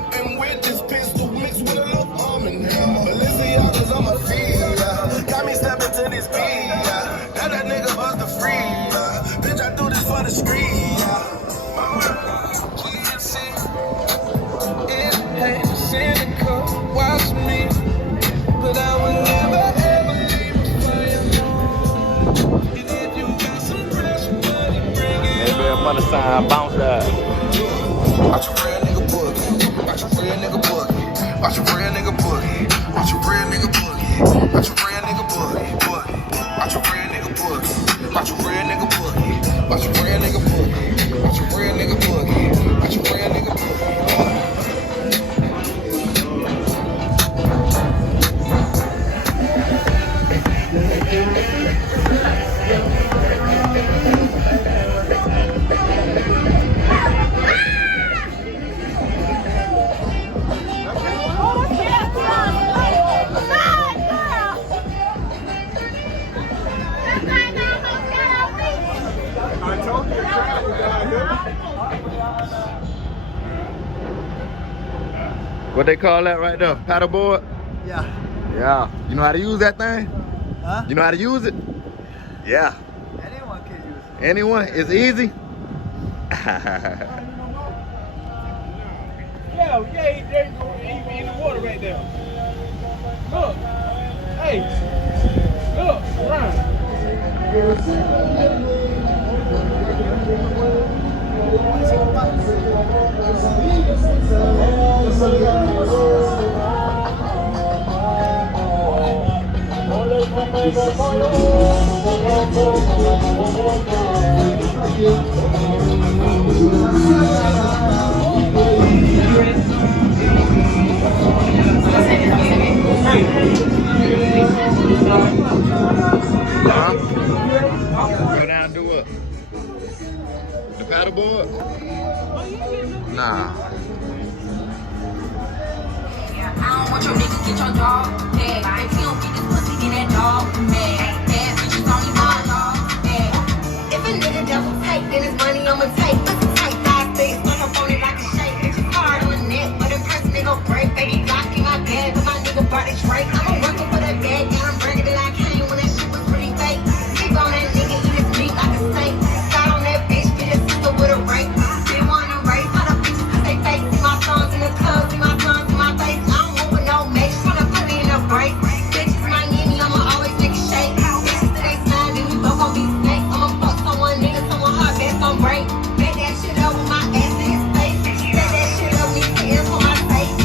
weapon with this pistol mixed with a little almond. Balenciaga's on my feet. Got me stepping to this beat. Now that nigga bust the free. Bitch, I do this for the screen. It ain't cynical, watch me. But I will never ever leave a fire home. And if you got some pressure, buddy, bring it on. Maybe a money sign bounce that. Watch a real nigga boogie. Watch a real nigga boogie. Watch a real nigga boogie. Watch a real nigga boogie. Watch a real nigga boogie. Watch a real nigga boogie. Watch a real nigga boogie. Watch a real nigga boogie. Watch a real nigga boogie. Watch a real nigga boogie. What they call that right there? Paddleboard? Yeah. Yeah. You know how to use that thing? Huh? You know how to use it? Yeah. Anyone can use it. Anyone? It's easy? Yeah, there you go. In the water right there. Look. Hey. Look, Ryan. Go down and do what? The paddleboard? Nah. I don't want your niggas get your dog dead. If you don't get this pussy, then that dog mad. Bad bitches only my dog dead. If a nigga double take, then his money I'ma take. Pussy tight, thighs big, stuck up on it like a shake. Bitches hard on the neck, but in person they gon' break. Baby, blocking my bag, cause my nigga brought it straight. I'm working for that bag, and I'm bragging that I came when that shit was pretty fake. Sleep on that nigga, eat his meat like a steak. Start on that bitch, get his sister with a rape. They wanna race, all the bitches cause they fake. See my songs in the club, see my songs in my face. Bitches Miami, I'ma always make a shake. Bitches that they smile, then we both gon' be snakes. I'ma fuck someone, nigga, someone hard, best gon' break. Bet that shit up with my ass in his face. Bet that shit up with his hands on my face.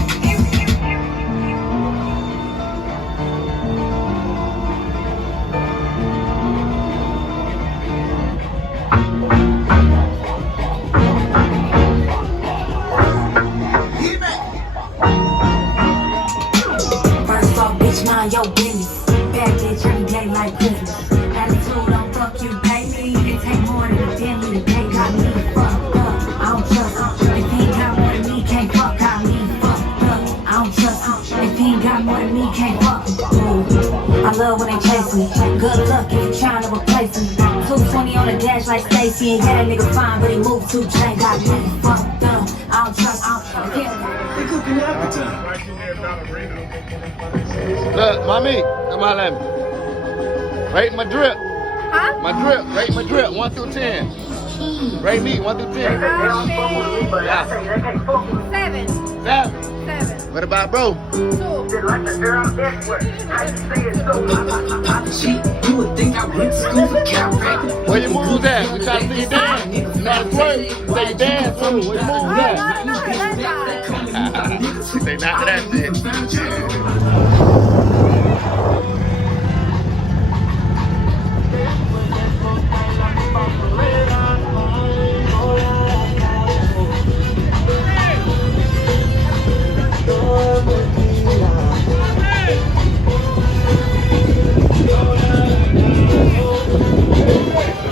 First off, bitch, mind your business. Bad bitch, every day like Christmas. Attitude, don't fuck you, pay me. It take more than a damn me to pay. Got me fucked up. I don't trust. If he ain't got more than me, can't fuck. Got me fucked up. I don't trust. If he ain't got more than me, can't fuck. I love when they chase me. Good luck if you trying to replace me. 220 on the dash like Stacy. And yeah, that nigga fine, but he moved too chain. Got me fucked up. I don't trust. They cooking appetite. Look, mommy, come on, let me. Rate my drip. Huh? My drip. Rate my drip. 1 through 10. Rate me 1 through 10. Yeah. 7. 7. What about bro? 2. You would think I went to school for chiropractic. Where your moves at? We try to see you dance. You know how to twerk. Say you dance too. Where your moves at? Say not to that shit.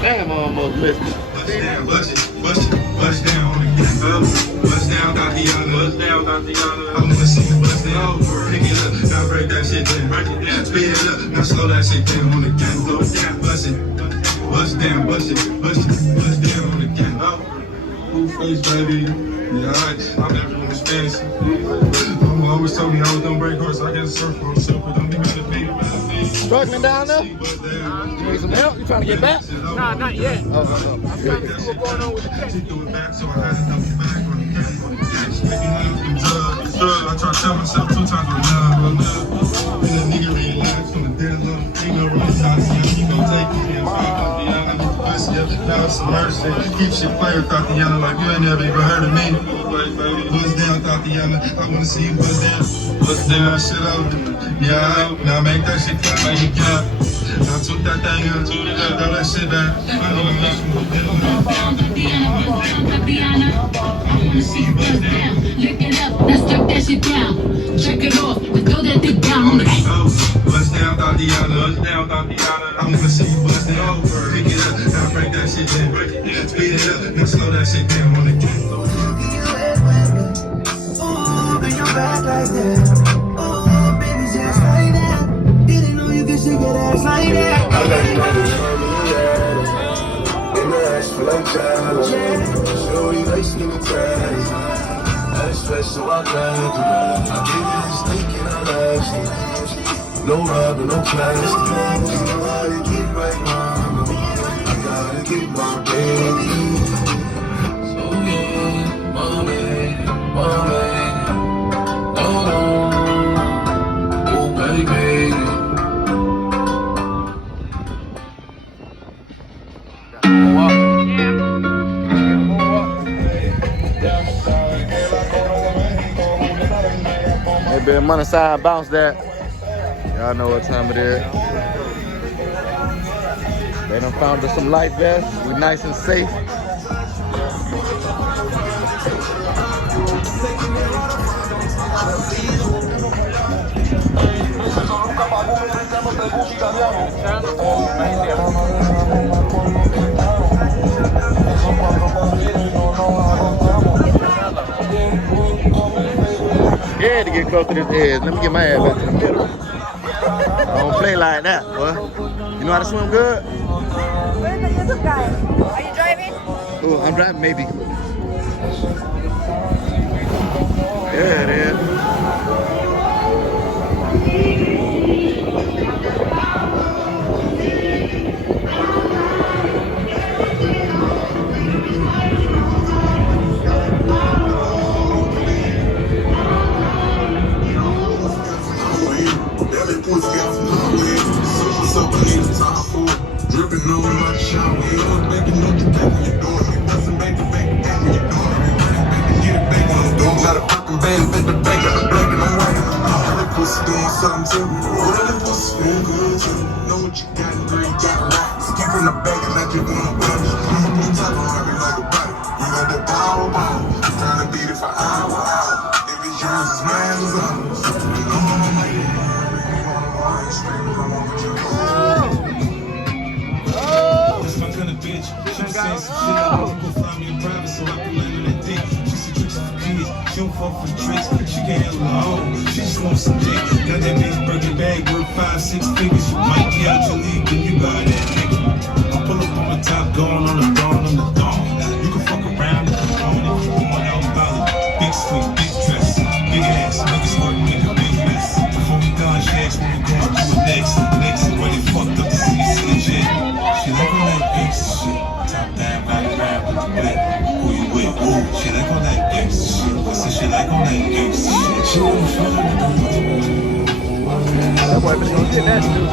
Damn, I almost missed it. Bust down on the gas. Bust down, Tatiana. Bust down, Tatiana. I'm gonna see you bust down. Pick it up, now break that shit down. Break it down, speed it up, now slow that shit down on the gas. Slow it down, bust it. Bust down, bust it, bust it, bust down on the gas. Blue face, baby. Yeah, I'm never gonna stand it. Mama always told me I was gonna break hearts. I can surf for myself, but don't be mad at me. Struggling down there? You need some help? You trying to get back? Nah, not yet. Oh. I'm trying to see what's going on with the cat. I try to tell myself 2 times with love. And a nigga relax on the dead low. Ain't no really size, you gon' take it. Now it's some mercy. Keep shit player, Tatiana, like you ain't never even heard of me. Buzz down, Tatiana. I wanna see you buzz down. Buzz down, shit out. Yeah, now make that shit clap like you got. Now took that thing out, throw that shit back. I know I'm Lick it up, let's tuck that shit down. Check it off, and throw that dick down. Bust down, Tatiana. I wanna see you bust down. Pick it up, now break that shit down. Speed it up, now slow that shit down on the game. Ooh, bring your back like that. Ooh, baby, just like that. Didn't know you could shake that ass like that. I like niggas from the in the ass feel like Jalen. Show you like skinny tatties. I stress so I can't. I give you this thinking I'm nasty. No rubber, no plastic. You know how to get right, mama. I gotta get my baby. So yeah, mommy, oh baby. Hey, been money side bounce that. Y'all know what time it is. They done found us some life vests. We nice and safe. Scared to get close to this edge. Let me get my ass back to the middle. I don't play like that, boy. You know how to swim good? Where's the YouTube guy? Are you driving? Oh, I'm driving, maybe. Yeah, it is. Dripping on my shower, making up the back of your door. Bustin' back to back, back of your door. Get it back on the door. Got a fucking band, fit the back of the black and I'm white. That pussy doing something to me. That pussy feeling good to me. Know what you got and girl, you got a lot. Keep in the back and I just wanna punch. I'm up on top of me like a body. You got that power ball. Trying to beat it for hour. If it's yours, it's mine, it's ours. Bitch, she was saying some shit. I was gonna find me in private so I can land on that dick. She said tricks for kids, she don't fuck for tricks. She can't handle her own, she just wants some dick. Got that bitch Birkin bag worth 5-6 figures. You might get out your league when you got that nigga. I pull up on my top, going on the thong, You can fuck around if you want it. You want out Bali, big sweet, big dress, big ass, niggas work, make a big mess. Before we done, she asked me to go and do it next. When it fucked up the seats in the jet. She like all that gangsta shit. Top down, back around with the black. Who you with? Ooh, she like all that gangsta shit. I said she like all that gangsta shit. She wanna fuck with the That boy been gonna get that too.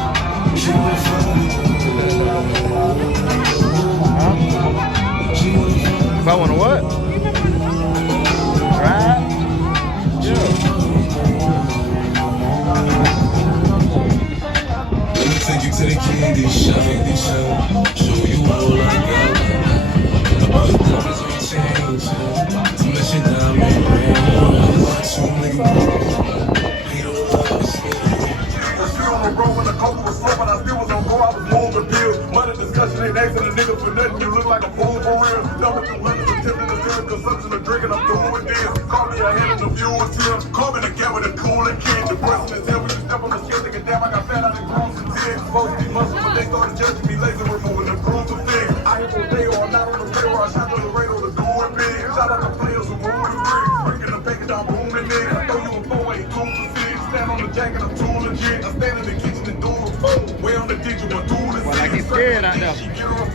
She wanna fuck with If I wanna what? Right? Yeah. Take you to the candy shop, show you all I got. All the colors will change, to let you down, man. So nigga, he don't understand. Shit on the road when the coke was slow, but I still was on go. I was moving pills. Money discussion ain't asking the niggas for nothing. You look like a fool for real. Dumbing the windows, attempting to zero consumption of drinking. I'm through with this. Call me a hand in the fuel till. Call me the cat with a cooler kid. The person is there when you step on the shit, nigga. Damn, I got fat out and grown some tears. Supposed to be muscle, but they started judging me laser removing the bruise of things. I hit the day or I'm not on the radar. I shot on the radar to do it big. moving nigga. I throw you a 4-8, 2 for 6. Stand on the jacket, I'm too legit. I stand in the kitchen and do it. We on the digital, do this. Well, like he's scared out there. She get her a